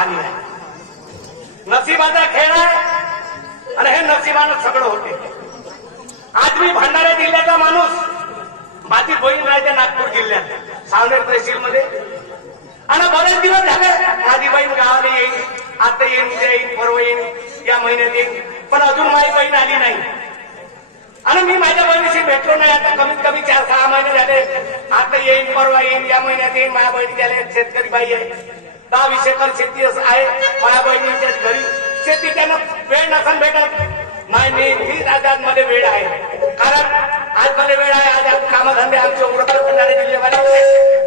राहिली नाही. नशिबाचा खेळ आहे आणि हे नशिबानं सगळं होते. आज मी भंडारा जिल्ह्याचा माणूस, माझी बहीण राहते नागपूर जिल्ह्यात सावनेर तहसील मध्ये, आणि बरेच दिवस झाले माझी बहीण गावाला येईल, आता येईन, उद्या येईन, परवा येईन, या महिन्यात येईन, पण अजून माझी बहीण आली नाही. आणि मी माझ्या बहिणीशी भेटलो नाही. आता कमीत कमी 4-6 महिने झाले. आता येईन, परवा येईन, या महिन्यात येईन. माझ्या बहिणी झाल्या शेतकरी बाई आहे, 10-20 एकर शेती आहे माझ्या बहिणीच्या घरी. शेती त्यानं वेळ नसन भेटत. मी आज मध्ये वेळ आहे, कारण आज मध्ये वेळ आहे. आज कामधंदे आमचे उरकत भंडारा जिल्ह्यामध्ये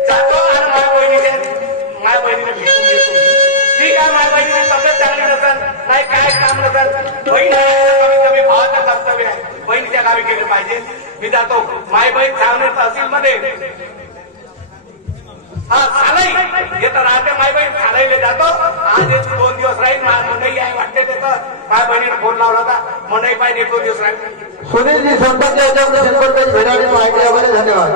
जातो आणि माझ्या बहिणीने भेटून घेतो. ठीक आहे, माझ्या बहिणीची तब्येत चांगली नसेल, नाही काय काम नसेल, बहीण कमीत कमी भावाचं कर्तव्य आहे, बहिणीच्या गावी गेले पाहिजे. मी जातो. माय बहीण सावनेर तहसील मध्ये सालाई येतं राहते. माय बहीण सालाईला जातो. आज 2 दिवस राहील. मंडई आहे वाटते तिथं. माझ्या बहिणीने फोन लावला होता, मंडई पाहिजे 1-2 दिवस राहील. सुनीलजी संपर्क भेटायची माहिती वगैरे. धन्यवाद.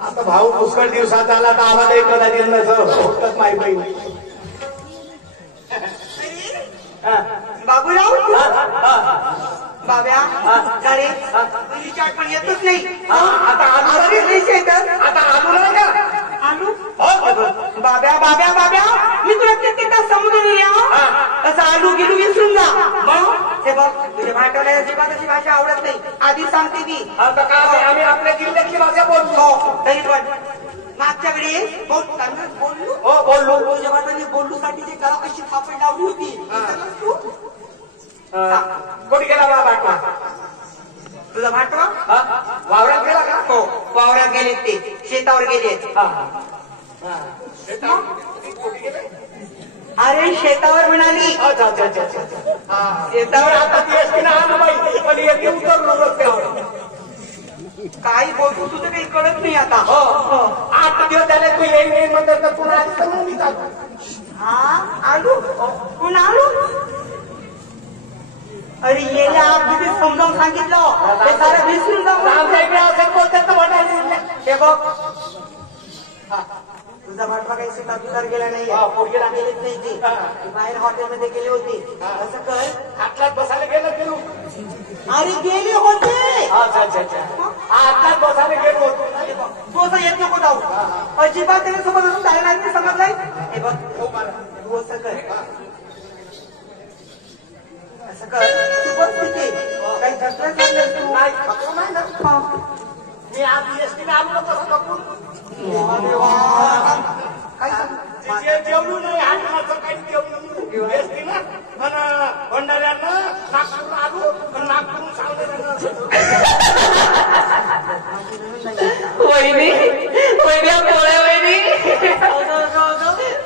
आता भाऊ पुष्कळ दिवसात आला तर आम्हालाही कदाचित नसत. माई बहीण बाबूराव, बाब्या, अरे तुझी आठवण येतच नाही. आता आलू नाही का? आलू बाब्या बाब्या बाब्या, मी तुला किती तास समजून असं आलू गेलू विसरून जा. मग हे बघ, तुझ्या भाटाला अजिबात अशी भाषा आवडत नाही. आधी सांगते मी. आता काय आम्ही आपल्या जिल्ह्यातली भाषा बोलतो. तरी पण मागच्या वेळेस बोललो. हो बोललो. तुझ्या भाटाने बोलूसाठी जे करा अशी थापड लावली होती. कोणी गेला बा भाटवा? तुझा भाटवा वावरात गेला का? हो, वावरात गेले ते, शेतावर गेले. अरे शेतावर म्हणाली. शेतावर आता ती आलं पाहिजे, पण येते उतरलो रस्त्यावर. काही बोलतो तुझं काही कळत नाही आता. हो 8 दिवस झाले तू येईन म्हणतात तर पुन्हा आली तर मग मी जातो. हा आलू पुन्हा आलू. अरे येल्या किती समजावून सांगितलं, ते सारं विसरून जाऊ. आमच्या इकडे असं बोलतात तर म्हणाले. हे बघ, तुझा भाटवा काही शेतात उतार गेला नाही. गेलेच नाही ते, बाहेर हॉटेलमध्ये गेले होते. असं कर, आतल्यात बसायला गेलो. अरे गेले होते. आतल्यात बसायला गेलो होतो. तू असं येत नको जाऊ. अजिबात त्याने सोबत असं चालणार नाही, समजलाय? हे बघ, तू असं कर, असं कर, तू बस तिथे. काही झटलं चाललं तू नाही. मी आज एसटीने आलो कसं बघून जेवलो नाही. हाटणाचं काही जेवलो एसटीनं, पण भंडाऱ्यानं नागपूर आलो, पण नागपूर सावनेरानं. वहिनी वहिनी पोळ्या वहिनी.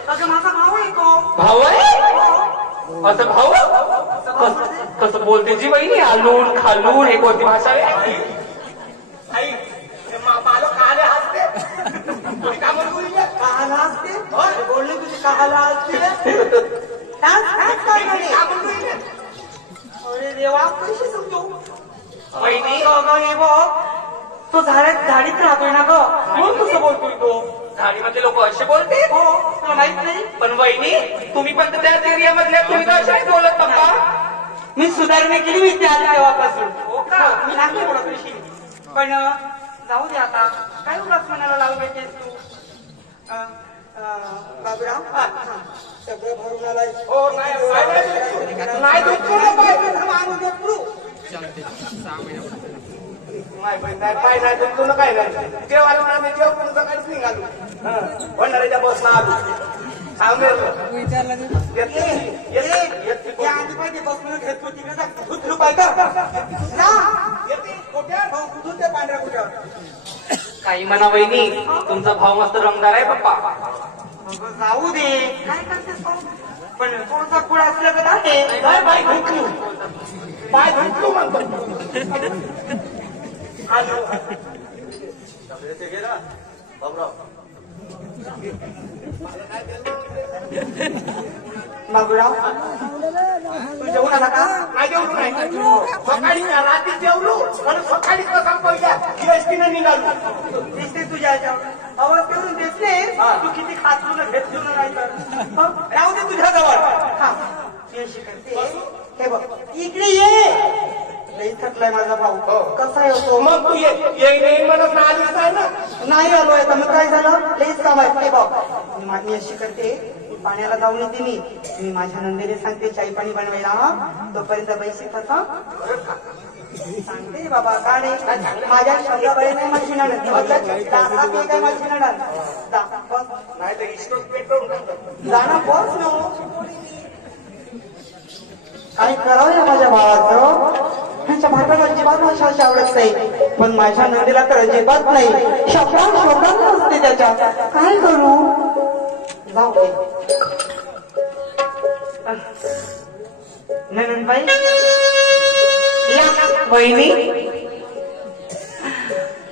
अगं माझा भाऊ आहे तो. भाऊ आहे? असं भाऊ कसं बोलते जी बहिणी? आलून खालून हे कोणती भाषा आहे? आई मालो काले हसते. का म्हणतो काहाला असते? बोलले तुझी काहाला असते. अरे देवा, कशी समजू? बहिणी हे बघ, तो झाडीत राहतोय ना ग, म्हणून कसं बोलतोय तो. झाडीमध्ये लोक असे बोलते? हो, तुला माहित नाही? पण वहिनी तुम्ही पण त्याच एरियामधल्या, तुम्ही तर अशा बोलत नका. मी सुधारणा केली मी ते आले तेव्हापासून. हो का? मी लागले बोलत तुझी. पण जाऊ दे आता, काय उगाच मनाला लावून घेतेस तू? बाबूराव, सगळं भरून आलाय. हो नाही माय बहीण नाही काय नाही तुमचं काय नाही जेवायला म्हणा मी जेव तुमचं काहीच निघालो भंडाऱ्याच्या बसला आलो सांगेल आधी पाहिजे बसून घेतो तिकडे भूत रुपाय का ना येते कोट्यावर भाऊ कुठून ते पांढऱ्या कोट्यावर काही म्हणा वहिनी तुमचा भाव मस्त रंगदार आहे पप्पा. जाऊ दे काय करतेस पण थोडासा कुळ असलं तर आहे काय बाय धुतलू पाय धुतलू म्हणतो आलो बाबूराव तू जेवून आला का नाही जेवलो नाही सकाळी रात्री जेवलो आणि सकाळी कसा पहिल्या गिरस्तीने निघालो दिसते तुझ्या याच्यावर आवाज करून दिसले तू किती खातून घेतलो नाही तर राहू दे तुझ्या जवळ हा अशी करते हे बघ इकडे ये लई थकलाय माझा भाऊ कसा येतो मग तू येईन म्हणत ना आलीच नाही ना नाही आलोय तर मग काय झालं लईच काम आहे हे बघ मी अशी करते पाण्याला जाऊन येते मी माझ्या नंदेने सांगते चाई पाणी बनवायला तोपर्यंत पैसे कसा सांगते बाबा का नाही माझ्या शब्दाकडे नाही माझी नणद काय माझी नणद नाही तर इष्ट पेटवून जाणं पोच न काही करावं या माझ्या भावाचं त्यांच्या भाटाला अजिबात भाषा अशी आवडत नाही पण माझ्या नंदीला तर अजिबात नाही शब्दात नसते त्याच्या काय करू जाऊ दे नंदबाई या वहिनी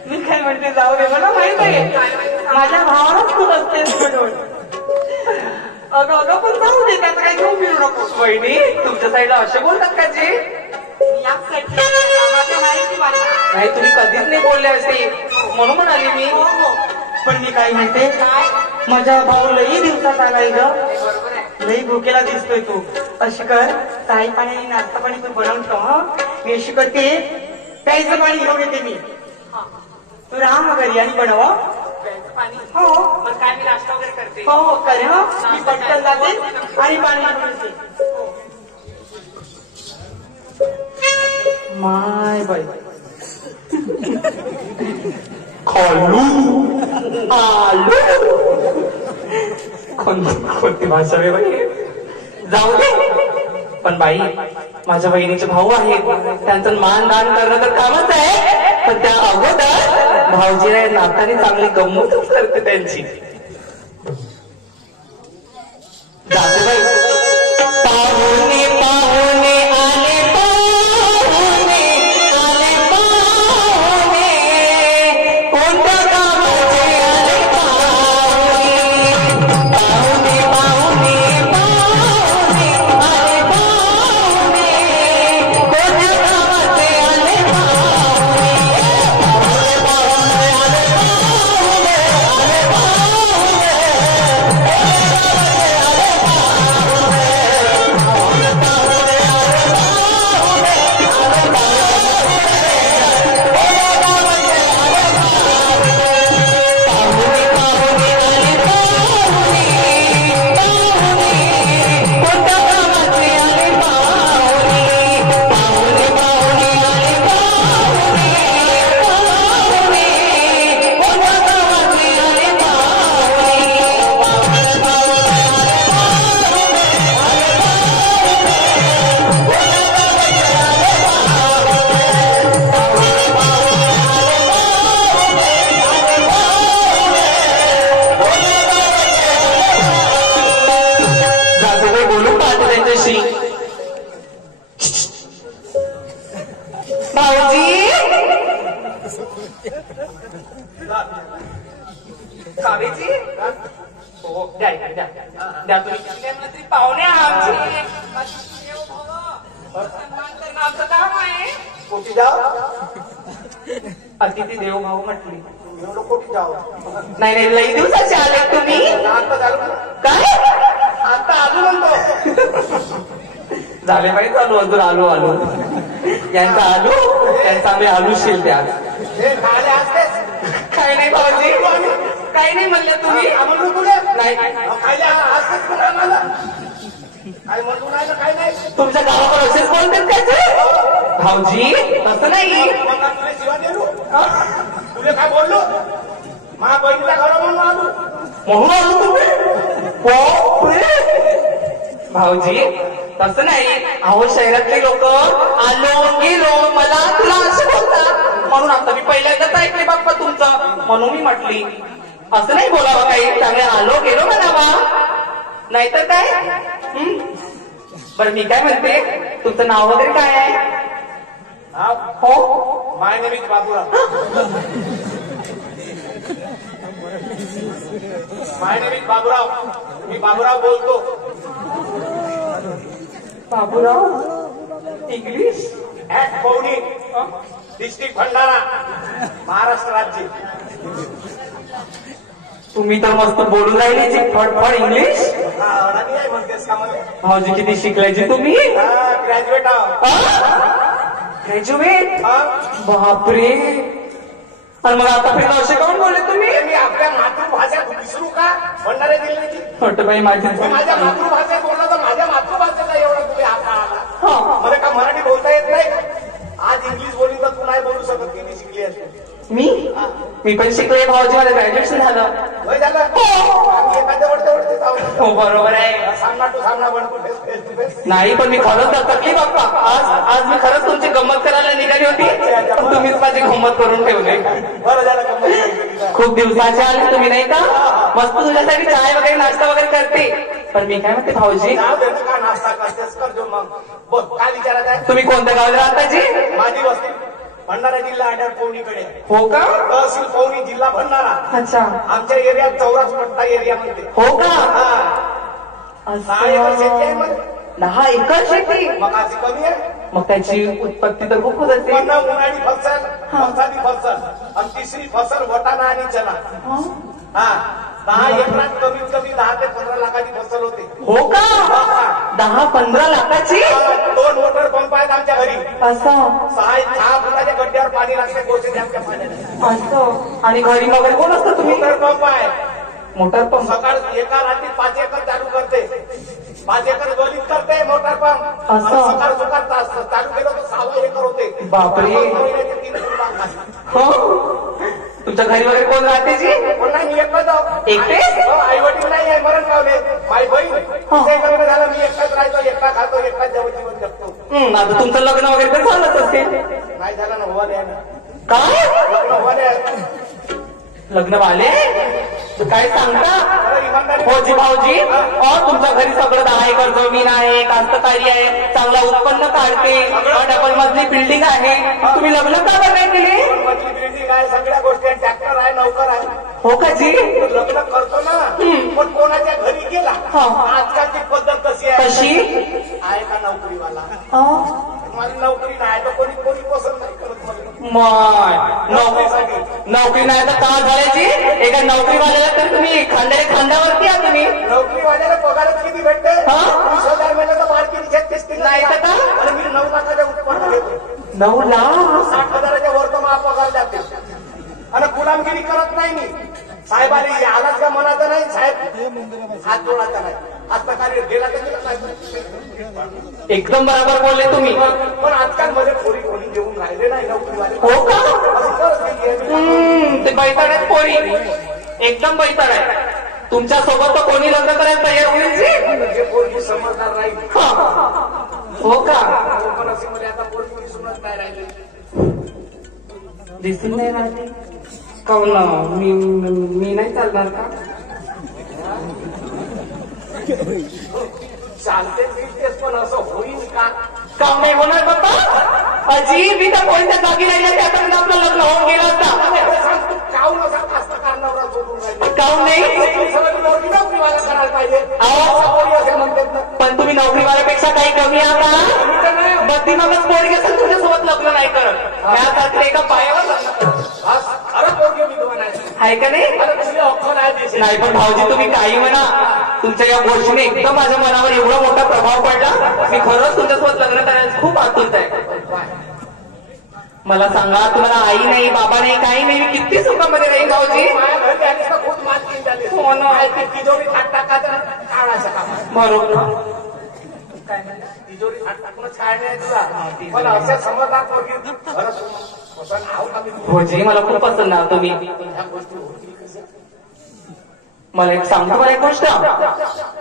मी काय म्हणते जाऊ दे मला माहित आहे माझ्या भावालाच खूप असते म्हणून अगं अगं पण जाऊ दे त्याचं काही घेऊन फिरू नको वहिनी तुमच्या साईडला असे बोलतात का जे नाही तुम्ही कधीच नाही बोलले असे म्हणून म्हणाली मी. पण मी काय म्हणते माझ्या भाऊ लई दिवसात आलाय ग लई भुकेला दिसतोय तू अशी कर काही पाणी आणि नाश्ता पाणी तू बनवून ठेव हा मी अशी करते प्यायचं पाणी घेऊन येते मी तू राहा मग घरी आणि बनव हो मग काय मी नाश्ता वगैरे करते. हो हो करे हो मी पटकन जाते आणि पाणी घेऊन येते माय बाई खालू आलू कोणती भाषा रे बाई जाऊ दे पण बाई माझ्या बहिणीचे भाऊ आहेत त्यांचं मान दान करणं तर कामच आहे पण त्या अगोदर भाऊजीला नाताने चांगली गंमतच करते त्यांची. जाते बाई पाहुणे पाहुणे आले पाहुणे आले पाहुणे कोणत्या कामाचे आले पाहुणे पाहुणे पाहुणे पाहुणे आले पाहुणे कोणत्या कामाचे आले पाहुणे पाहुणे पाहुणे आले पाहुणे आले बोलून पाहतो त्यांच्याशी. भाऊजी कावेजी हो द्या द्या द्या तुम्ही पाहुणे आमचे आमचं काम आहे कोटी जाव अतिथी देव भाऊ म्हटली एवढं कोटी जाव नाही नाही लई दिवसाचे आले तुम्ही आता झालं काय आता आलो म्हणतो झाले पाहिजे चालू अजून आलो आलो यांचा आलू त्यांचा आम्ही आलूशील त्या हे खाले असतेच काही नाही भाऊजी काही नाही म्हणलं तुम्ही म्हणलो तुला नाही खायला असतेच तुला मला काय म्हणतो नाही ना काय नाही तुमच्या गावावर असेच बोलतात काय ते? भाऊजी तसं नाही. मग तुला शिवा देलो तुला काय बोललो मा बहिणीच्या घरा म्हणून आलो म्हणून आलो तुम्ही. भाऊजी तसं नाही. अहो शहरातले लोक आलो गेलो मला तुला असं बोलतात म्हणून आता मी पहिल्यांदाच ऐकले बाप्पा तुमचं म्हणून मी म्हटली. असं नाही बोलावं काही चांगले आलो गेलो म्हणावा नाहीतर काय. बरं मी काय म्हणते तुमचं नाव वगैरे काय आहे. हो my name is Baburao. My name is Baburao. मी बाबूराव बोलतो. Baburao English at Pauni district Bhandara Maharashtra राज्य. तुम्ही तर मस्त बोलून राहिली फडफड इंग्लिश. अडाणी आहे म्हणतेस का मला. भाऊजी किती शिकलायची तुम्ही. ग्रॅज्युएट ग्रॅज्युएट बापरे. आणि मग आता फिर असे काऊन बोलले तुम्ही. मी आपल्या मातृभाषा विसरू का भंडारे जिल्ह्याची. छोटबाई माझी माझ्या मातृभाषेत बोलला तर माझ्या मातृभाषेचा एवढा तुम्ही हात आला. मला का मराठी बोलता येत नाही. आज इंग्लिश बोलली तर तू नाही बोलू शकत. किती शिकली असते. मी पण शिकले भाऊजी. मला ग्रॅज्युएशन झालं. वय झालं एखाद्या वडते जाऊ. हो बरोबर आहे. सामना टू सामना बनतो फेस टू फेस. नाही पण मी खरंच थकली बाप्पा. आज मी खरंच तुमची गंमत करायला निघाली होती पण तुम्हीच माझी गंमत करून ठेवली. बरं झालं गंमत. खूप दिवसाचे आले तुम्ही नाही का. मस्त तुझ्यासाठी चाय वगैरे नाश्ता वगैरे करते. पण मी काय म्हणते भाऊजी जाऊ दे ना का नाश्ता करतेस करतो मग. बोल काय विचारायचं आहे. तुम्ही कोणत्या गावाला राहता जी. माझी वस्ती भंडारा जिल्हा अड्यार पवनीकडे. हो का. तहसील पवनी जिल्हा भंडारा. अच्छा. आमच्या एरियात चौरास पट्टा एरिया म्हणते. हो का. 6 एकर शेती आहे मग. 10 एकर शेती. मग अशी कमी आहे. मग त्याची उत्पत्ती तर खूप होत असते. पण उन्हाळी फसल पावसाळी फसल आणि तिसरी फसल वटाणा आणि चना. 10 एकरात कमीत कमी 10 ते 15 लाखाची फसल होते. हो का. 10-15 लाखाची. 2 मोटर पंप आहेत आमच्या घरी. असं 6 फुटाच्या गड्ड्यावर पाणी लागते गोष्टी आमच्या पाण्याने. असं. आणि घरी वगैरे कोण असतं तुम्ही. मोटर पंप आहे. Motor pump. सकाळ एका रात्री 5 एकर चालू करते. 5 एकर गलित करते मोटर पंप. असं. सकाळ चालू केलं तर 6 एकर होते. बापरे. 3 हो. तुमच्या घरी वगैरे कोण राहते जी. कोण नाही मी एकटाच जाऊ. एकटे. आई वडील नाही आहे मरण पावले. माझी बहीण तिचे लग्न झालं. मी एकटाच राहतो. एकटा खातो. एकटाच जेवण जीवन जगतो. आता तुमचं लग्न वगैरे पण झालंच असेल. नाही झालं ना. होवाले आहे ना. काय लग्न होवाले आहे. लग्न वाले काय सांगता. हो जी भाऊजी. तुमच्या घरी सगळं 10 एकर जमीन आहे. कास्तकारी आहे. चांगला उत्पन्न काढते. डबल मजली बिल्डिंग आहे. तुम्ही लग्न का नाही केले. मजली बिल्डिंग आहे. सगळ्या गोष्टी आहे. ट्रॅक्टर आहे. नौकर आहे. हो का जी. लग्न करतो ना पण कोणाच्या घरी गेला. आजकालची पद्धत कशी आहे. कशी आहे का नोकरीवाला. माझी नोकरी नाही तर कोणी पसंत नाही करत मला. नोकरी नाही तर का झाल्याची. एका नोकरीवाल्याला तर तुम्ही खांद्यावरती आहात. तुम्ही नोकरीवाल्याला पगारच किती भेटते. 20,000 महिन्याचा मार्केट 36 नाही तर का. आणि मी 9 लाखाच्या उत्पन्न घेतो. 9 लाख. 60,000च्या वर तर मला पगार जाते. आणि गुलामगिरी करत नाही मी. साहेबांनी आलाच का मनाचा नाही. साहेब हात जोडायचा नाही. आता कार्य गेला तर गेला नाही. एकदम बरोबर बोलले तुम्ही. पण आजकाल मध्ये कोणी घेऊन राहिले नाही नोकरीवाले. हो का. असं करत नाही. ते बैताड आहेत पोरी. एकदम बैताड आहे. तुमच्या सोबत तर कोणी लग्न करायला तयार होईल जी. जे पोरगी समजदार राहील. हो का. पण असे मध्ये आता पोरगी दिसूनच नाही राहिले. दिसून नाही राहते काऊन. मी नाही चालणार का. चालतेच फिरतेस पण असं होईल का. काम नाही होणार बाप्पा. अजी मी तर कोणत्या जागी राहिल्या त्यापर्यंत आपलं लग्न होऊन गेलं असता. काऊन असा कास्तकार नवरा सोडून राहिले. काऊन नाही. नोकरीवाला करायला पाहिजे. असे म्हणतात ना. पण तुम्ही नोकरीवाल्यापेक्षा काही कमी आहात. बद्दीमागच पोरगी असेल तुमच्यासोबत लग्न नाही करत. त्यासाठी एका पायावर खरं पोरगी विद्वान आहे का नाही. नाही पण भाऊजी तुम्ही काही म्हणा. तुमच्या या गोष्टीने एकदम माझ्या मनावर एवढा मोठा प्रभाव पडला. मी खरंच तुमच्यासोबत लग्न करायला खूप आतुरता आहे. मला सांगा तुम्हाला आई नाही बाबा नाही काही नाही. मी किती सुखामध्ये राहील भाऊजी. खूप मानकीन झाली. हो ना. तिजोरी टाकायचं काढायचं काम. बरोबर. तिजोरी टाकूनच काय नाही तुला पण अशा समजदार पोरगी पसंत आहो का मी भोजी मला खूप पसंत ना तुम्ही. ह्या गोष्टी होतील कसं मला एक सांगतो मला एक गोष्ट.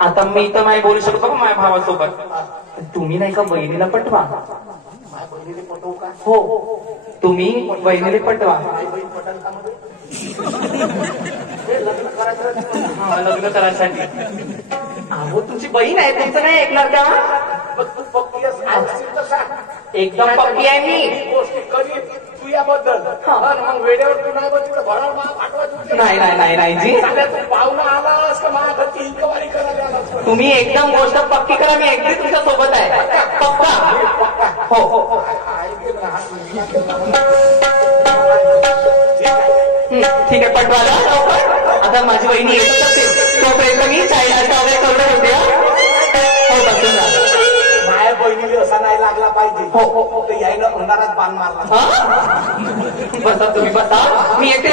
आता मी तर नाही बोलू शकतो का माझ्या भावासोबत. तुम्ही नाही का बहिणीला पटवा. माझ्या बहिणीने पटवू का हो तुम्ही बहिणीला पटवा. माझी बहीण पटल का मध्ये हे लग्न करायचं हा लग्न करायसाठी. अहो तुमची बहीण आहे तुमचं नाही ऐकणार का. मग तू पक्की असशील तर सांग. एकदम पक्की आहे मी. ही गोष्टी करी तू याबद्दल मग वेळेवर तू नाही बघ तिकडे भराड मा पाठवायचं नाही नाही नाही नाही जी तू पाहुणा आलास का माझ्या घरची इंकवारी करायला आलास तुम्ही एकदम गोष्ट पक्की करा. मी अगदी तुमच्या सोबत आहे पक्का. हो हो ठीक आहे पटवाला लवकर. आता माझी बहिणी येतच असते तोपर्यंत मी चायला ऑर्डर करत होते. हो बसून जा. माझ्या बहिणीला असा नाही लागला पाहिजे. हो हो तर यायला अंधारात बाण मारला. बसा तुम्ही बसा मी येते.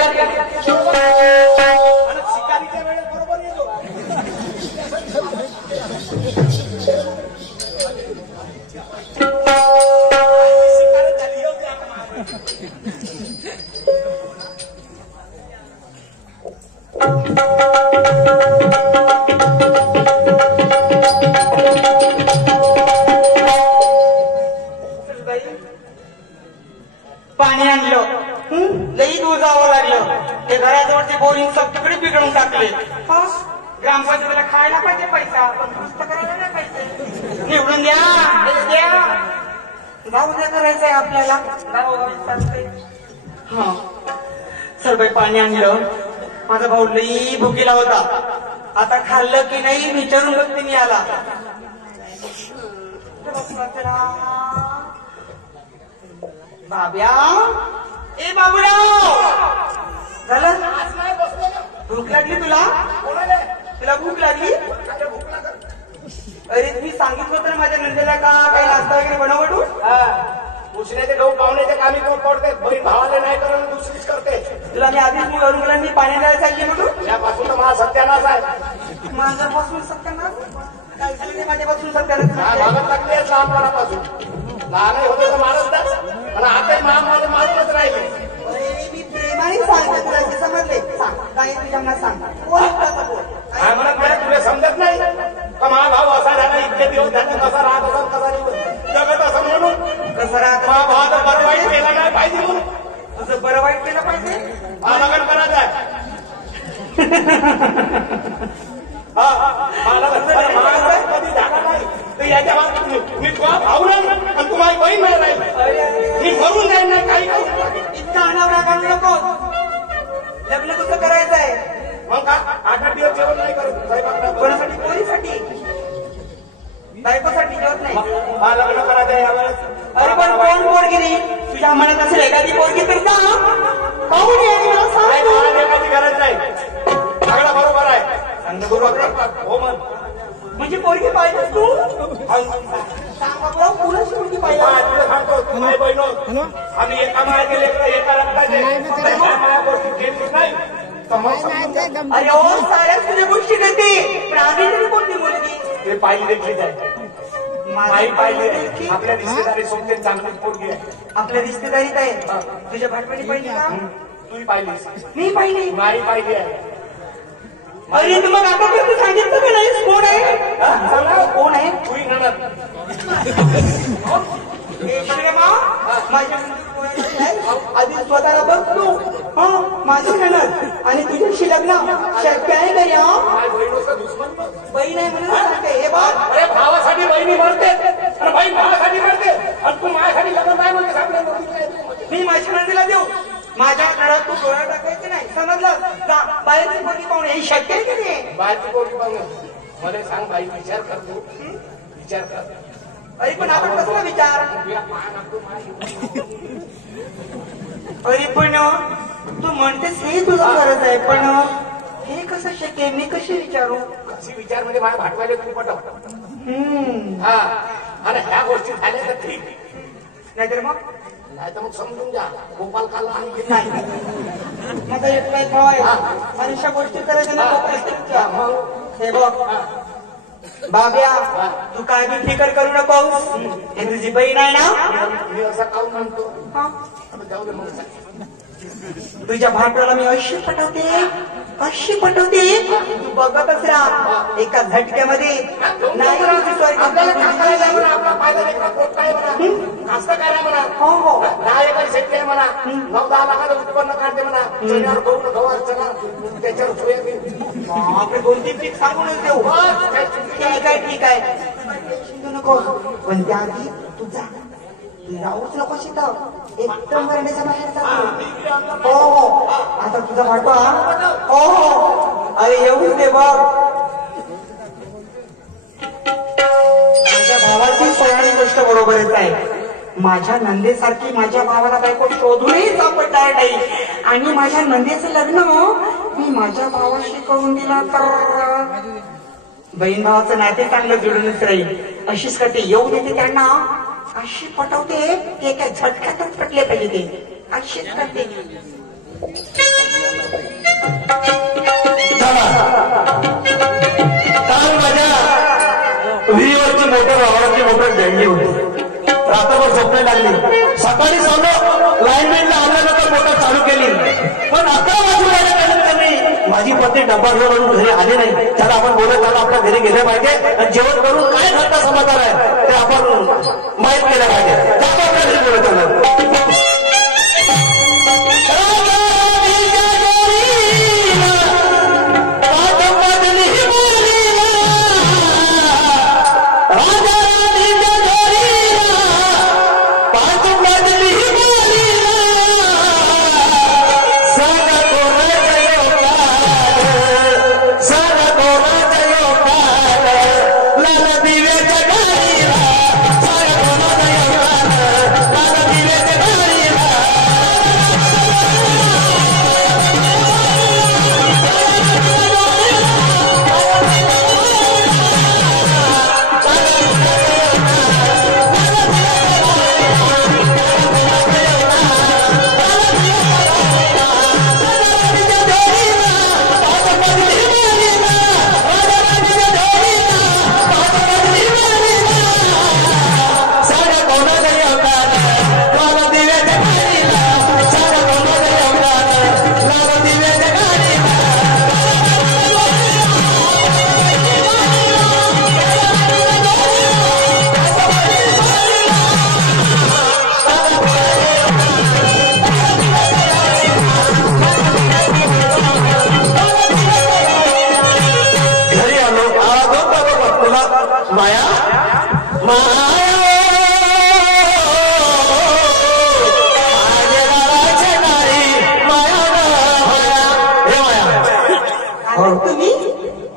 शिकारीच्या वेळेस बरोबर येतो. शिकारच झाली येऊ द्या पाणी आणलं लई दूर जावं लागलं. ते घराजवळचे बोरिंग सगळे बिघडून टाकले. ग्रामपंचायतीला खायला पाहिजे पैसा पण दुरुस्त करायला नाही पाहिजे. निवडून द्या जाऊ द्या करायचंय आपल्याला गावोगावी चालतंय. हा सर बाई पाणी आणलं. माझा भाऊ लई भुकीला होता. आता खाल्लं की नाही विचारून बघते मी आला. बाब्या ए बाबूराव झालं भूक लागली तुला. तुला भूक लागली. अरे तुम्ही सांगितलं होतं ना माझ्या नंदेला का काही नाश्ता वगैरे बनवू. उशिराचे गहू पाहुण्याच्या कामी कोण पडते. बहीण भावाला नाही करत दुसरीच करते. तुला मी आधीच मी वरून गेला मी पाणी द्यायला चालली म्हणून. त्यापासून तर माझा सत्यानाश आहे. माझ्यापासून सत्यानाश काय झालं नाही. माझ्यापासून सत्यानाश भागत लागली आहे लहानपणापासून. लहानही होते तर मारत आणि आता माझं मारूनच राहिले. मी प्रेमाने सांगते तुला ते समजले. सांग काय तुझ्या मनात सांग. कोण काय म्हणत नाही तुला समजत नाही का माझा भाऊ असा झाला इतके दिवस त्याचा कसा राहत असा कसा जगत असं म्हणून कसं राहत. माझा भावाचं बरं वाईट केलं नाही पाहिजे म्हणून. तुझं बरं वाईट केलं पाहिजे. हा लग्न करायचं आहे. मला कधी झाला नाही तर याच्या मी तुला भाऊ नाही आणि तू माझी बहीण नाही राहील. मी मरून जाईल नाही काही करू. इतका अनावरा काढू नको. लग्न कसं करायचंय मग का 8-8 दिवस जेवण नाही करत. कोणासाठी पोरीसाठी बायकोसाठी जेवत नाही. हा लग्न करायचं आहे यावेळेस. अरे पण कोण पोरगिरी तुझ्या मनात असेल एखादी पोरगी तर सांग. पाहून ये मला नाही सांग. मला देण्याची गरज नाही. सगळं बरोबर आहे. हो मन म्हणजे पोरगी पाहिजेस तू. सांग बाबा कुणाची पोरगी पाहिजे. तुला सांगतो तू माझी बहीण आम्ही एका मायाचे लेकर एका रक्ताचे माया गोष्टी केलीच नाही. अरे हो साऱ्याच तुझ्या गोष्टी करते पण आधी तरी कोणती मुलगी. ते पाहिली देखील आहे. माई पाहिली आहे. आपल्या रिश्तेदारी सोबत चांगली पोरगी आहे. आपल्या रिश्तेदारीत आहे. तुझ्या भाटवाडी पाहिली का. तूही पाहिलीस. मी पाहिली. माई पाहिली आहे. अरे तू मग आतापर्यंत सांगितलं का नाहीस कोण आहे. सांगा कोण आहे. तूही म्हणत माझ्या आधी स्वतःला बघ तू. माझी म्हणत आणि तुझ्याशी लग्न शक्य आहे का. या माझी बहीण असं दुश्मन बहीण आहे म्हणून सांगते. हे बघ अरे भावासाठी बहिणी मरते आणि बहीण भावासाठी मरते आणि तू माझ्यासाठी लग्न नाही म्हणते. आपल्या मी माझ्या नंदीला देऊ. माझ्या घरात तू डोळा टाकायचे नाही समजलं. जा बाहेरची पोरगी पाहुणे हे शक्य आहे की नाही. बाहेरची पोरगी पाहून मला सांग बाई विचार कर तू. विचार कर. अरे पण आता कसला विचार. अरे पण तू म्हणतेस हे तुझं गरज आहे पण हे कसं शक्य आहे. मी कशी विचारू. कशी विचार म्हणजे माझ्या भाटवायला तुम्ही पटव. हा आणि ह्या गोष्टी झाल्या तर ठीक नाहीतर मग नाही तर मग समजून घ्या गोपाल काला आणि नाही. माझा एक काही भाव आहे. मनुष्य गोष्टी करायच्या ना. मग हे बघ बाब्या तू काय बी फिकर करू नकोस. हे तुझी बहीण आहे ना. मी असा काऊन म्हणतो हा. आता जाऊ दे मग. तुझ्या भांडवला मी अशी पटवते तू बघतच राहा. एका झटक्यामध्ये नाही आपल्याला काम करायला आहे म्हणा, आपला फायदा नाही का, पोट काय म्हणा, असं काय नाही म्हणा. हो हो 10 एकर शेती आहे म्हणा, 9-10 लाखाचं उत्पन्न काढते म्हणा. चण्यावर गहू चणा त्याच्यावर सोयाबीन आपले 2-3 पीक सांगूनच देऊ. ठीक आहे चिंतू नको. पण त्याआधी तू जा, जाऊच नको शिकव. एकदम मरण्याच्या बाहेर जा. हो आता तुझा भाडवा. हो अरे येऊच दे बघ. माझ्या भावाची सोयाची गोष्ट बरोबरच आहे. माझ्या नंदेसारखी माझ्या भावाला बायको शोधूनही सापडणार नाही. आणि माझ्या नंदेचं लग्न मी माझ्या भावाशी करून दिला तर बहीण भावाचं नाते चांगलं जुळूनच राहील. अशीच करते, येऊ देते त्यांना, अशी पटवते की एका झटक्यातच पटले पाहिजे ते. अशीच करते. काल माझ्या विहिरीवरची मोटर वावराची मोटर जळली होती. रात्रभर झोपणे लागली. सकाळी सांगलो लाईनमॅनला आल्यानंतर मोटर चालू केली. पण 11 वाजून माझी पत्नी डब्बा घेऊन घरी आली नाही. त्याला आपण बोलत आला आपल्या घरी गेले पाहिजे आणि जेवण करून काय घरचा समाचार आहे ते आपण माहीत केलं पाहिजे. आपल्या घरी बोलत आलो.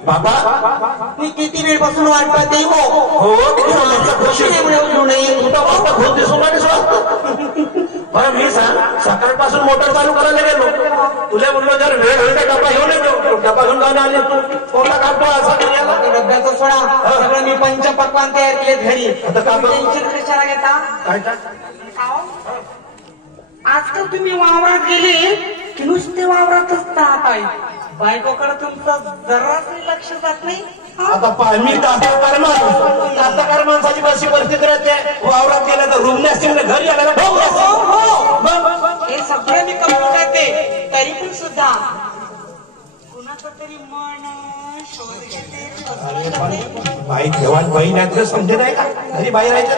बाबा मी किती वेळपासून वाट पाहते. हो बरं मी सांग सकाळपासून मोटर चालू करायला गेलो. तुला म्हणलो जर वेळ होईल तर डबा घेऊन येतो. डबा घेऊन जाऊन आले तू कोणता काढतो असा डब्याचं सोडा सगळं मी पंचपक्वान तयार केले घरी. टेन्शन कशाला घेता. आजकाल तुम्ही वावरात गेले की नुसते वावरातच राहताय. बायकोकडे तुमचं जरासही लक्ष जात नाही. आता मी दाताकार माणसाची कशी परिस्थिती राहते. वावरात गेलं तर रूम नसतील घरी आला हे सगळं मी कमी करते. तरी पण सुद्धा कुणाचं तरी मन बाई जेवण बहीण आहे समजे नाही का. घरी बाहेर राहायचं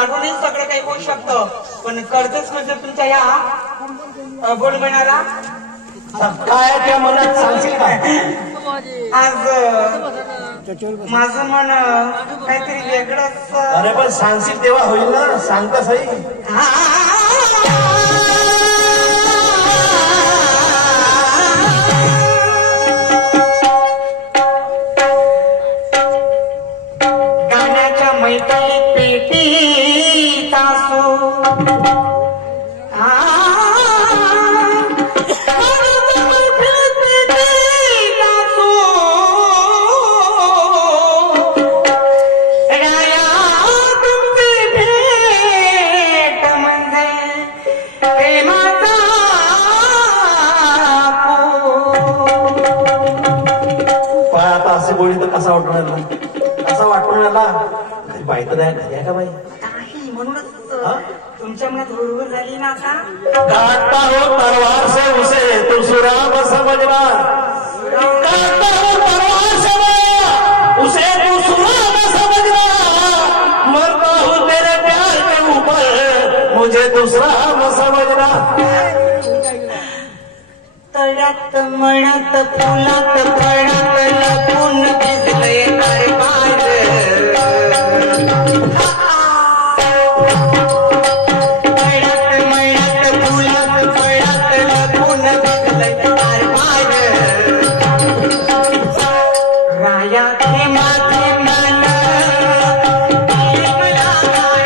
अजूनही सगळं काही होऊ शकतं. पण कर्जच म्हणजे तुमच्या या बोल म्हणाला काय त्या मनात सांगशील का. आज माझं मन काहीतरी वेगळंच. अरे पण सांगशील तेव्हा होईल ना. सांगता सही. गाण्याच्या मैत्री पेटी तासो म्हणजे म्हणूनच तुमच्या मनात हुरहुर झाली ना आता. काटता हो तलवार से उसे तू सुराम समझना, काटता हो तलवार से उसे तू सुराम समझना, मरता हूँ तेरे प्यार के ऊपर मुझे दूसरा न समझना. तळ्यात मळ्यात फुलात फळात लपून भिजलंय कारभार. तळ्यात मळ्यात फुलात फळात लपून भिजलंय कारभार. राया थेंबा थेंबान दिली मला गाण.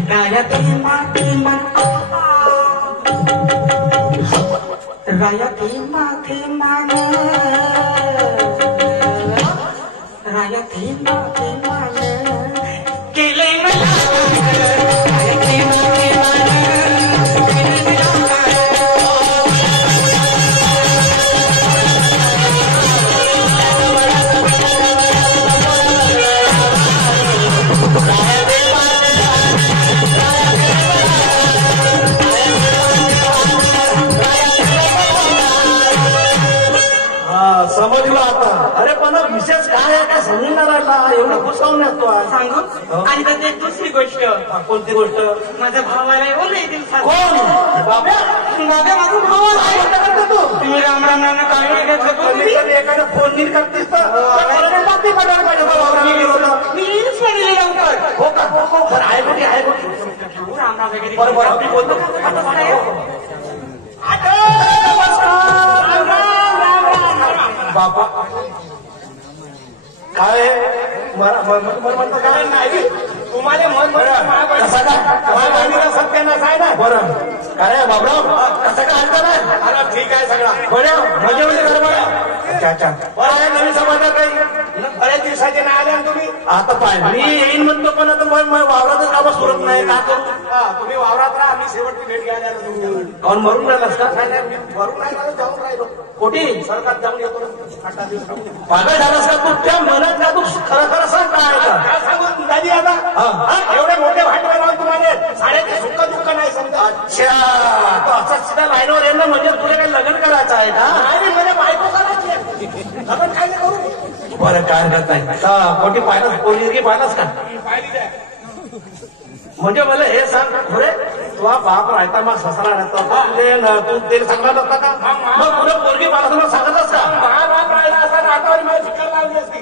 राया थेंबा थेंबान दिली मला गाण. राया थेंबा थेंबान राया थेंबा थेंबान केले मला राया थेंबा थेंबान केले मला. समजलं आता. अरे पण विशेष काय आहे काय समजून नाही राहिला, एवढं घुसवून येतो आज. सांगू आणि त्यात एक दुसरी गोष्ट. कोणती गोष्ट? माझ्या भावाला एवढं येतील कोण? बाब्या? माझ्या माझा भाव आहे. तुम्ही राम राम राम काय नाही घेतलं तुम्ही? एखादा फोन नीट करतेस तर बातमी पाठवायला पाहिजे. मी येईलच नाही गेली लवकर. हो का? बरं आहे कुठे आहे कुठे? राम राम वगैरे बरोबर मी बोलतो. बापा काय म्हणतो काय नाही तुम्हाला मन कसं काय सत्यानाश आहे ना. बरं अरे बाबराव कसं काय हलतं ना. अरे ठीक आहे सगळा बरं मजा म्हणजे खरं बरं. अच्छा अच्छा बरं नवीन समाजात काही बऱ्याच दिवसाचे नाही आले तुम्ही. आता पाय मी येईन म्हणतो पण आता वावरातच कामं सुरत नाही का करू. तुम्ही वावरात राहा, आम्ही शेवटची भेट घ्यायला आलो तुम्ही. काऊन मरून राहिलास का? मी भरून राहिलो, जाऊन राहिलो. कोठी सरकार जाऊन येतो 8 दिवस. पागल झालास का तू? त्या म्हणत का तू खरं खरं सांग काय आहे का? काय सांगू दादी आता. एवढे मोठे भांडवल लावून तुम्हाला साड्याचे सुख दुःख नाही समजा. अच्छा तो असं सीधा लाईनवर येणं म्हणजे तुला काही लग्न करायचं आहे का? नाही मला बायको करायची आहे. लग्न काय नाही करू. बरं काय करत नाही. कोठी पाहिलास पोरगी पाहिलास का? पाहिली काय म्हणजे मला हे सांग खरे तुझा बाप राहता मग ससरा राहता तू तेल सांगला नसता का? मग तुला पोरगी पाहिला सांगतच का? बाप राहिला असा नातावर मला शिकार लावली असती.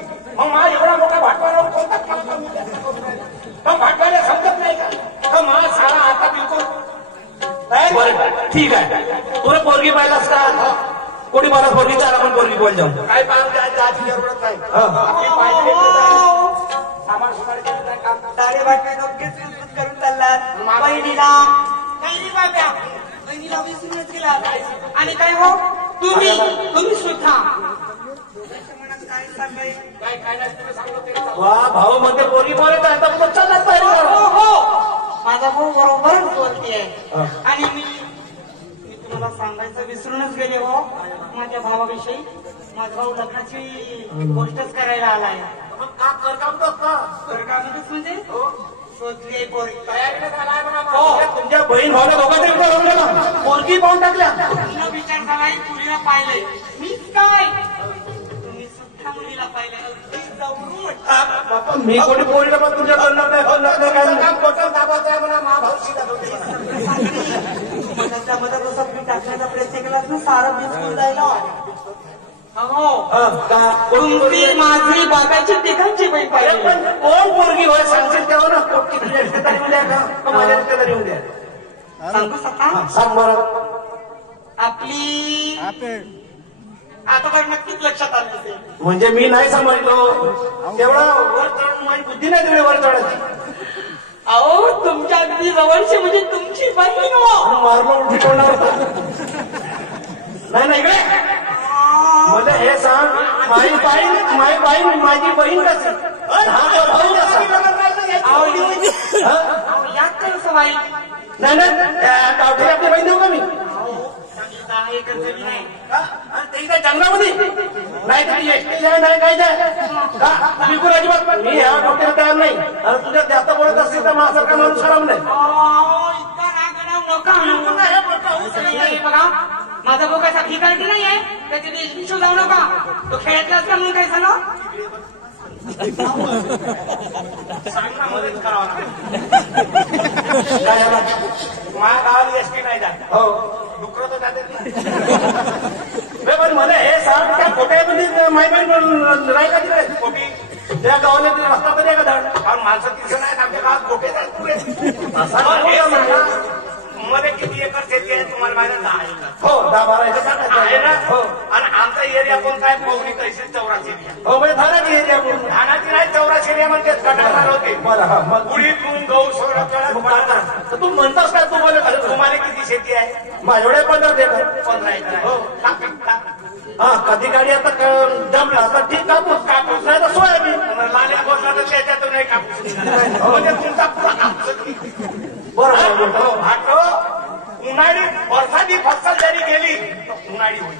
मला पोरगी चाल आपण पोरगी बोल जाऊ काय पाहून जायचं आज जरूरत नाही आपली पाहिजे सामान सुमारे केलं नाही काम साडे बाटल्या नक्कीच सुटसुट करून चाललात बहिणीला काही नाही बाब्या बहिणीला विसरूनच गेला आणि काय हो तुम्ही सुद्धा काय सांगाय काय काय नाही तुम्ही सांगतो ते वा भाऊ म्हणते पोरगी बोलत आहे तर मग चालत हो पाहिजे हो माझा भाऊ बरोबरच बोलतेय आणि मी तुम्हाला सांगायचं विसरूनच गेले हो माझ्या भावाविषयी माझा भाऊ लग्नाची गोष्टच करायला आलाय मग का करकाम का सरकारमध्येच म्हणजे शोधली पोरी तयारीने झालाय म्हणा हो तुमच्या बहीण भावना दोघांचा विचार होऊन गेला पोरगी पाहून टाकल्या मुलीला विचार कराय मुलीला पाहिलंय मीच काय तुम्ही सुद्धा मुलीला पाहिलंय अगदी जवळून बापा मी कोणी पोरीला पण तुमच्या करणार नाही काय नाही. काम खोटं दाबाचं आहे म्हणा मा भाऊ सीधा होते मनाच्या मधात असं मी टाकण्याचा प्रयत्न केला ना सारा बिस्कुट जायला हो का तुमची माझी बाबाची तिघांची बहीण अरे पाहिजे पण कोण पोरगी होय सांगशील तेव्हा ना पोटकी तुझ्या रिश्तेदारी उद्या का माझ्या रिश्तेदारी उद्या सांगू सका सांग बरं आपली आता तर नक्कीच लक्षात आलं असेल म्हणजे मी नाही समजलो तेवढा वर चढून माझी बुद्धी नाही तेवढी वर चढायची अहो तुमच्या अगदी जवळची म्हणजे तुमची बहीण हो मारलो उलटी तोंडावर नाही नाही इकडे मला हे सांग माझी बहीण कशी हा तो भाऊ कसा अहो, यात काय असं वाईट नाही नाही त्या गावठी आपली बहीण देऊ का मी सांगितलं आहे का तरी नाही ते काय जंगलामध्ये नाही तर एसटी आहे नाही काय जाय बिलकुल अजिबात मी ह्या डॉक्टर तयार नाही आणि तुझ्या जास्त बोलत असतील तर माझ्यासारखा माणूस खराब नाही अहो, इतका राग नका हे बघा माझा भाऊ काय ठिकाणी नाहीये त्याच्या इशू जाऊ नका तो खेळातला असला म्हणून काय सांगा सांगणं मदत करावं लागेल काय झालं माझ्या गावाला एसटी नाही जात हो डुकर तर जाते बे पण मला हे सांग त्या खोट्यामध्ये माई बहीण नाही का तिकडे कोटी त्या गावाला तिथे रस्ता तरी आहे का धड कारण माणसं तिथं नाही आमच्या गावात गोठे जात पुरे असा मग हे नाही सांगा, का? मध्ये किती एकर शेती आहे तुम्हाला माहिती आहे? 10 एकर हो 10-12 एकर आहे सांगायचं ना हो आणि आमचा एरिया कोणता आहे पवनी तहसील 84 एरिया हो म्हणजे झाला की एरिया पूर्ण ठाण्याची नाही 84 एरिया म्हणजे गटार होते बरं हा मग उडीद मूग गहू सोडा मग काय करा? तर तू म्हणतास काय तू बोलत तुम्हाला किती शेती आहे माझ्याकडे 15 एकर 15 एकर आहे. हो. का पिकता? हा कधी गाडी आता जमला तर ठीक कापूस कापूस नाही तर सोयाबीन लाल्या बसला तर त्याच्यातून नाही कापूस म्हणजे तुमचा पुरा कापूस बरोबर हो, आठव उन्हाळी वर्षाची फसल जरी गेली तर उन्हाळी होईल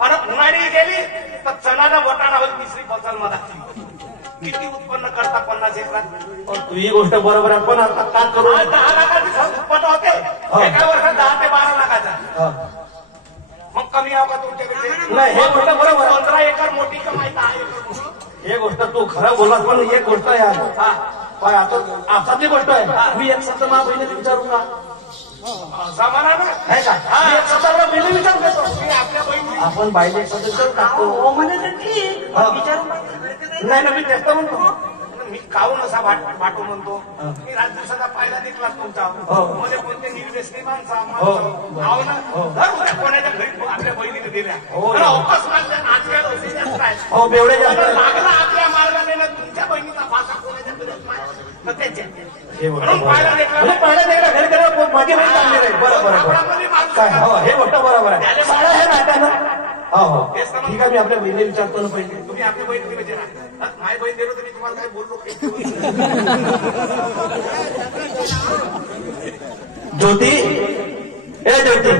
पण उन्हाळी गेली तर चणाला वटाणा होईल तिसरी फसल मध्ये किती उत्पन्न करता 50 एकरात तू ही गोष्ट बरोबर आहे पण आता काय करू आज 10 लाखाची उत्पन्न होते एका वर्षात 10 ते 12 लाखाचा हा. मग कमी आहे का तुमच्याकडे नाही हे गोष्ट बरोबर आहे 15 एकर मोठी कमाई 10 एकर हे गोष्ट तू खरं बोललास पण एक गोष्ट आहे यार. हा काय आता आताची गोष्ट आहे मी एक शब्द माझ्या बहिणीला विचारू का जमाना ना आहे का मी एक शब्द आपल्या बहिणीला विचारू का मी आपल्या बहिणी आपण बाईला एक शब्द विचारू का हो म्हणजे तर ठीक हा. विचारू नाही ना मी तेच तर म्हणतो मी काहून असा वाटू म्हणतो मी राजदिवसाचा पहिला देखला तुमचा हो. म्हणजे कोणते निर्व्यसनी माणसा हो. आहो ना दर उद्या कोणाच्या घरी आपल्या बहिणीने दिल्या हो. आणि अकस्मात आजकाल असे जास्त आहे हो बेवडे जास्त पण आहे. लागला आपल्या मार्गाने ना तुमच्या बहिणीचा फासा कोणाच्या घरी नाही तर त्याच्या हे गोष्ट म्हणून पाहायला बरोबर. देखला म्हणजे पहिल्या देखला घरी त्याला माझी बहीण चांगली राहील बरोबर आपल्यामध्ये माणूस काय हो हे गोष्ट बरोबर आहे साड्या हे राहत्या ना हो हो तेच तर मग. ठीक आहे मी आपल्या बहिणीला विचारतो ना पहिले तुम्ही आपल्या बहिणी म्हणजे ना माझी बहीण दिलो तरी तुम्हाला काही बोललो ज्योती ए ज्योती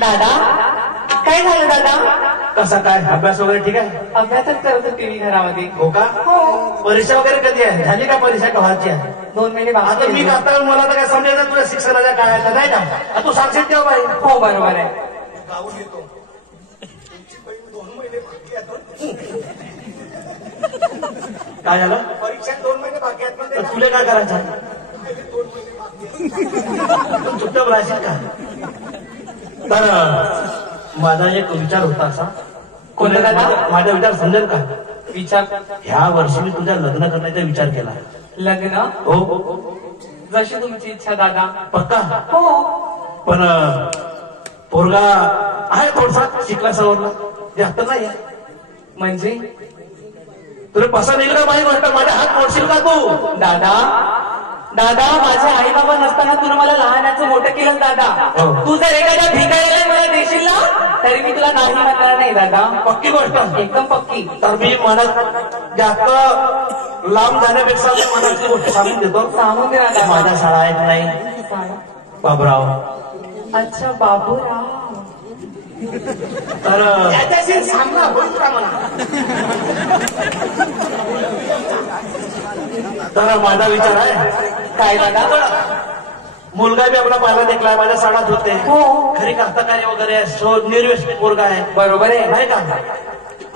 दादा काय झालं दादा कसा काय अभ्यास वगैरे ठीक आहे अभ्यासच करत होती मी घरामध्ये हो का हो परीक्षा वगैरे कधी आहे झाली का परीक्षा कव्हाची आहे 2 महिने आता बाकी मी आहेत. करता मला तर काय समजायचं तुझ्या शिक्षणाच्या काय आहे नाही ना आता तू सांगशील तेव्हा बाई हो बरोबर आहे गावून येतो तुमची बहीण 2 महिने बाकी आहेत काय झालं परीक्षा 2 महिने बाकी आहेत म्हणजे तर तुला काय करायचं आहे? 2 महिने बाकी आहेत तू चुपचाप राहशील का तर माझा एक विचार होता असा कोणता दादा? माझा विचार समजेल का विचार ह्या वर्षी मी तुझ्या लग्न करण्याचा विचार केला लग्न हो जशी तुमची इच्छा दादा. पक्का? हो. पण पोरगा आहे थोडसा शिकला सवरला, जास्त नाही. म्हणजे तुला पसंत येईल का माझी गोष्ट? माझ्या हात मोडशील का तू? दादा दादा, माझे आई बाबा नसताना तुला मला लहानाचं मोठं केलं दादा. तू जर एखाद्या भिकाऱ्याला मला देशील ना तरी मी तुला नाही म्हणणार नाही दादा. पक्की गोष्ट? एकदम पक्की. तर मी मनात जास्त लांब जाण्यापेक्षा मनाची गोष्ट सांगून देतो. सांगून दे दादा. माझ्या शाळा आहेत नाही बाबराव. अच्छा बाबूराव. तर त्याच्याशी सामना होईल का म्हणा? तर माझा विचार आहे काय दादा? मुलगा बी आपला पाहिला देखलाय, माझ्या साडात होते. हो. घरी कास्तकारी वगैरे आहे, सो निर्व्यसनी पोरगा आहे. बरोबर आहे. नाही का?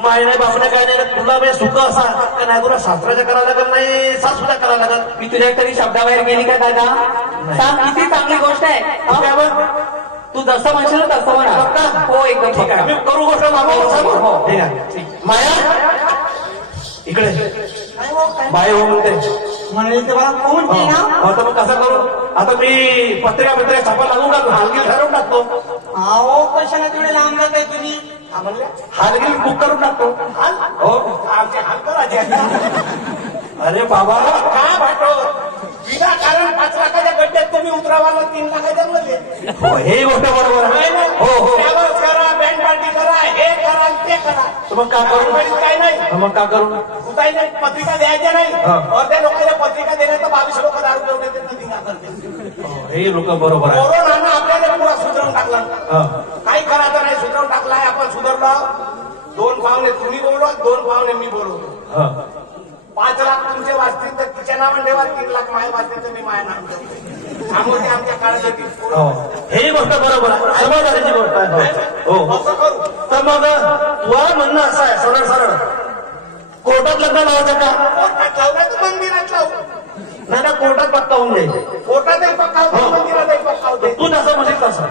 माय नाही बापने काय नाही, तुला म्हणजे सुख असा का नाही, तुला शास्त्राच्या करायला लागत नाही, सासूच्या करायला लागत. मी तुझ्या तरी शब्दाबाहेर गेली का दादा? सांग, किती चांगली गोष्ट आहे. ठीक आहे बघ, तू जसं म्हणशील तसं म्हणा. हो एकदम ठीक आहे. मी करू गोष्ट मागू सांगू. हो. ठीक आहे. माया इकडे बाय हो म्हणते म्हणले ते मला कोण ते ना. आता मग कसं करू? आता मी पत्रिका छापा लागू का? हालगी ठरवून टाकतो. अहो कशाला तेवढे लांब जात आहे तुम्ही? हालगी बुक करून टाकतो. हो, आमचे हाल करायचे. अरे बाबा का भाटो? विनाकारण 5 लाखाच्या गड्ड्यात तुम्ही उतरावाला 3 लाखाच्या मध्ये. हो, हे गोष्ट बरोबर आहे. हो हो. त्यावर करा, बँड पार्टी करा, हे करा ते करा. तर मग का करू? काय नाही, मग का करू? कुठाही नाही, पत्रिका द्यायच्या नाही. अर्ध्या लोकांच्या पत्रिका देण्यात 22 लोक दारू घेऊन येते, नदी करते. हे लोक बरोबर आहे. कोरोनानं आपल्याला पुरा सुधारून टाकला. काही करायचं नाही, सुधारून टाकलाय. आपण सुधारलो. 2 पाहुणे तुम्ही बोलवा, 2 पाहुणे मी बोलवतो. 5 लाख तुमचे वाचतील तर तिच्या नावाने ठेवा, 3 लाख माझ्या वाचतील तर मी माझ्या नाव ठेवतो. त्यामुळे ते आमच्या काळात येतील. हे गोष्ट बरोबर आहे, समाधानाची गोष्ट आहे. हो असं करू. तर मग तुझं म्हणणं असं आहे सरळ सरळ, कोर्टात लग्न लावायचं का? कोर्टात लावू नाही तर मंदिरात लावू. नाही ना, कोर्टात पक्का होऊन जाईल. कोर्टातही पक्का होते, मंदिरातही पक्का होते. तू जसं म्हणेल तसं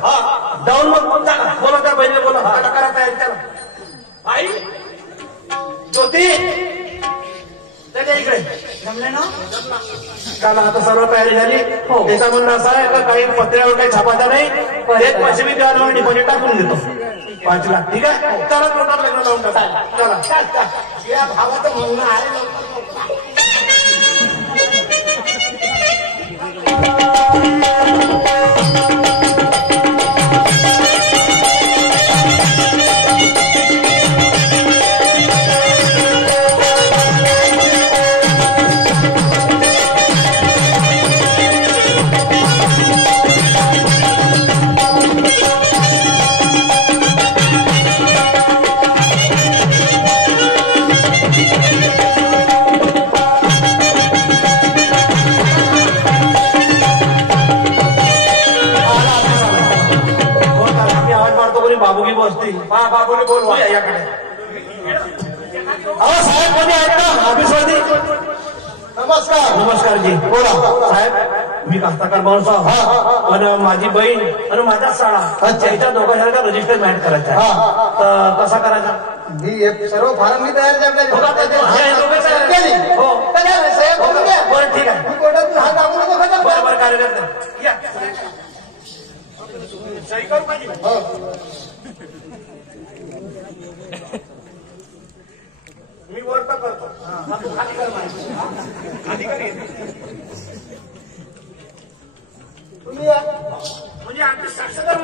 जाऊन मग बोला त्या बहिणी बोला, त्याला करायचं आहे त्याला. आई ज्योती इकडे जमले ना. काल आता सर्व तयारी झाली. त्याचा म्हणणं असं आहे का काही पत्र्यावर काही छापायचं नाही, एक पैसे मी त्या डिपॉझिट टाकून देतो 5 लाख. ठीक आहे, चला कोर्टात लग्न लावून टाका. चला. या भावाचं म्हणणं आहे लवकर. बाबूगी बसतील. बाबूने बोलवा याकडे. अहो साहेब कोणी आहेत का ऑफिसवरती? नमस्कार. नमस्कार जी, बोला. साहेब मी कास्ताकार माणूस आहो, पण माझी बहीण आणि माझ्या शाळा त्याच्या दोघांच्या रजिस्टर मॅच करायचा आहे. तर कसा करायचा? मी सर्व फारम मी तयार हो बरं ठीक आहे. बरोबर कार्यरत या. सही करू पाहिजे. मी वर्त करतो. खाली कर माहिती. खाली कर. तुम्ही म्हणजे आमचे साक्षीदार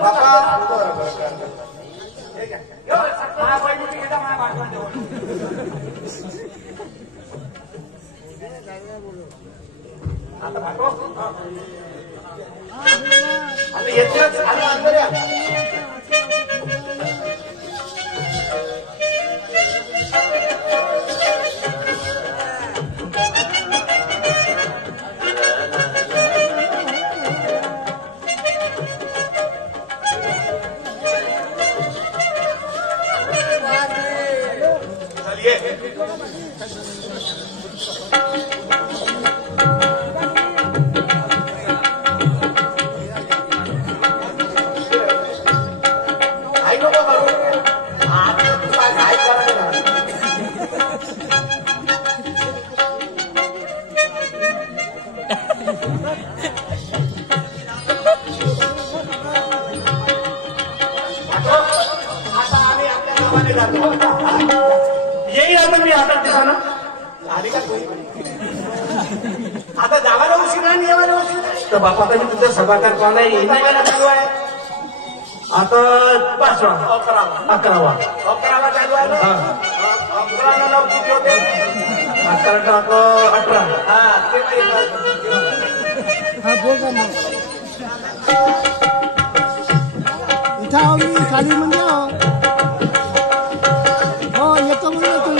आता येतेच आणि अंदर या. कामाने जातो. येईल आता मी आता दिसाना. आली का तू? आता जावायला उशीर आणि येवायला उशीर. तर बापा कधी तुझा सभाकार कोण आहे येईल महिना चालू आहे. आता 5वा 11वा 11वा चालू आहे. हा. 11 9 किती होते? आता 18. हा ते माहिती. हा बोल का मग इथं आहो मी खाली म्हणजे हो येतो म्हणजे येतो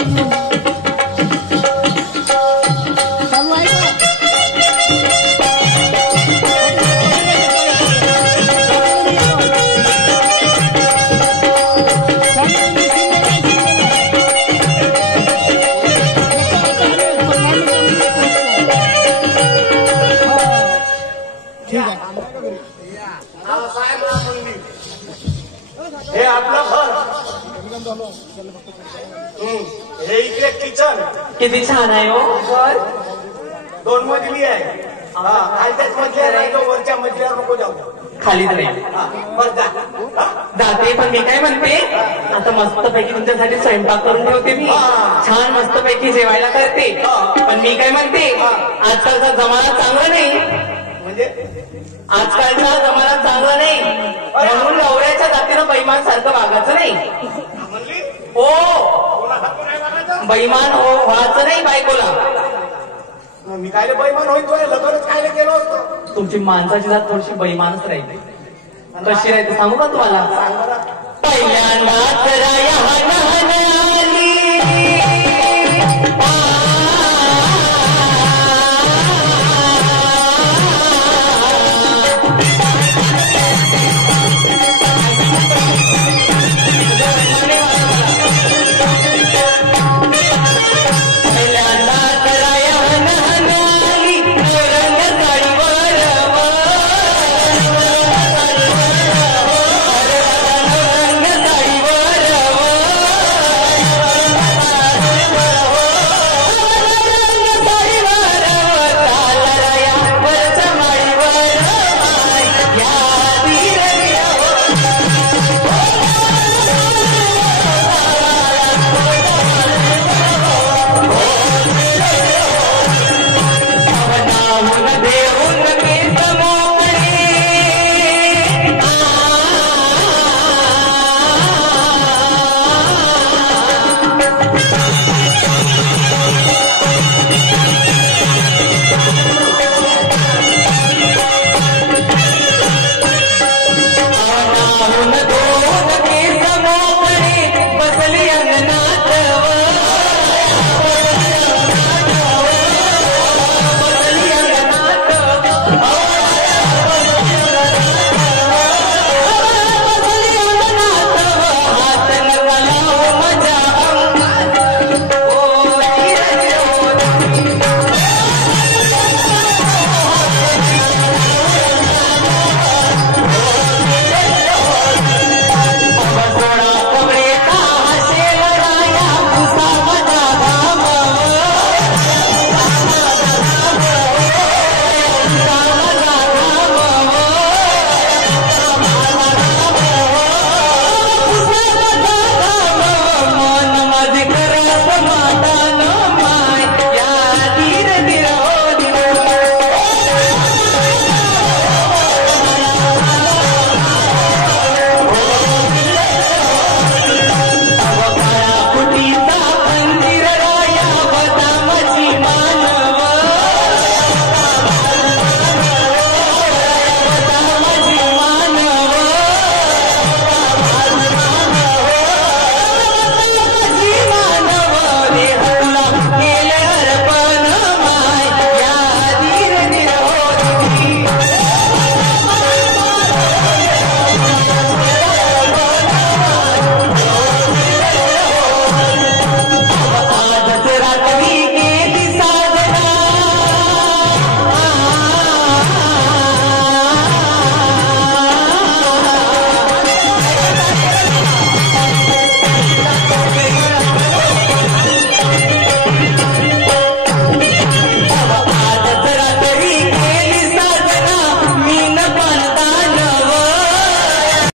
चालू आहे का हे आपलं घर. हे इकडे किचन. किती छान आहे हो घर. 2 मजली आहे. खालच्याच मजल्यावर आहे तो, वरच्या मजल्यावर नको जाऊ. खालीच नाही बरं जा. जाते. पण मी काय म्हणते आता मस्तपैकी तुमच्यासाठी स्वयंपाक करून ठेवते मी. छान मस्तपैकी जेवायला करते. पण मी काय म्हणते आजकालचा जमाना चांगला नाही. म्हणजे आजकालचा जमाना चांगला नाही म्हणून नवऱ्याच्या जातीनं बैमान सारखं वागायचं नाही. म्हणली हो कोणासारखं नाही वागायचं? बैमान हो व्हायचं नाही बायकोला. मग मी कायले बैमान होईल तुला लग्नच कायले केलं होतं? तुमची माणसाची जात थोडीशी बैमानच राहिली. कशी राहते सांगू का तुम्हाला? पहिल्यांदा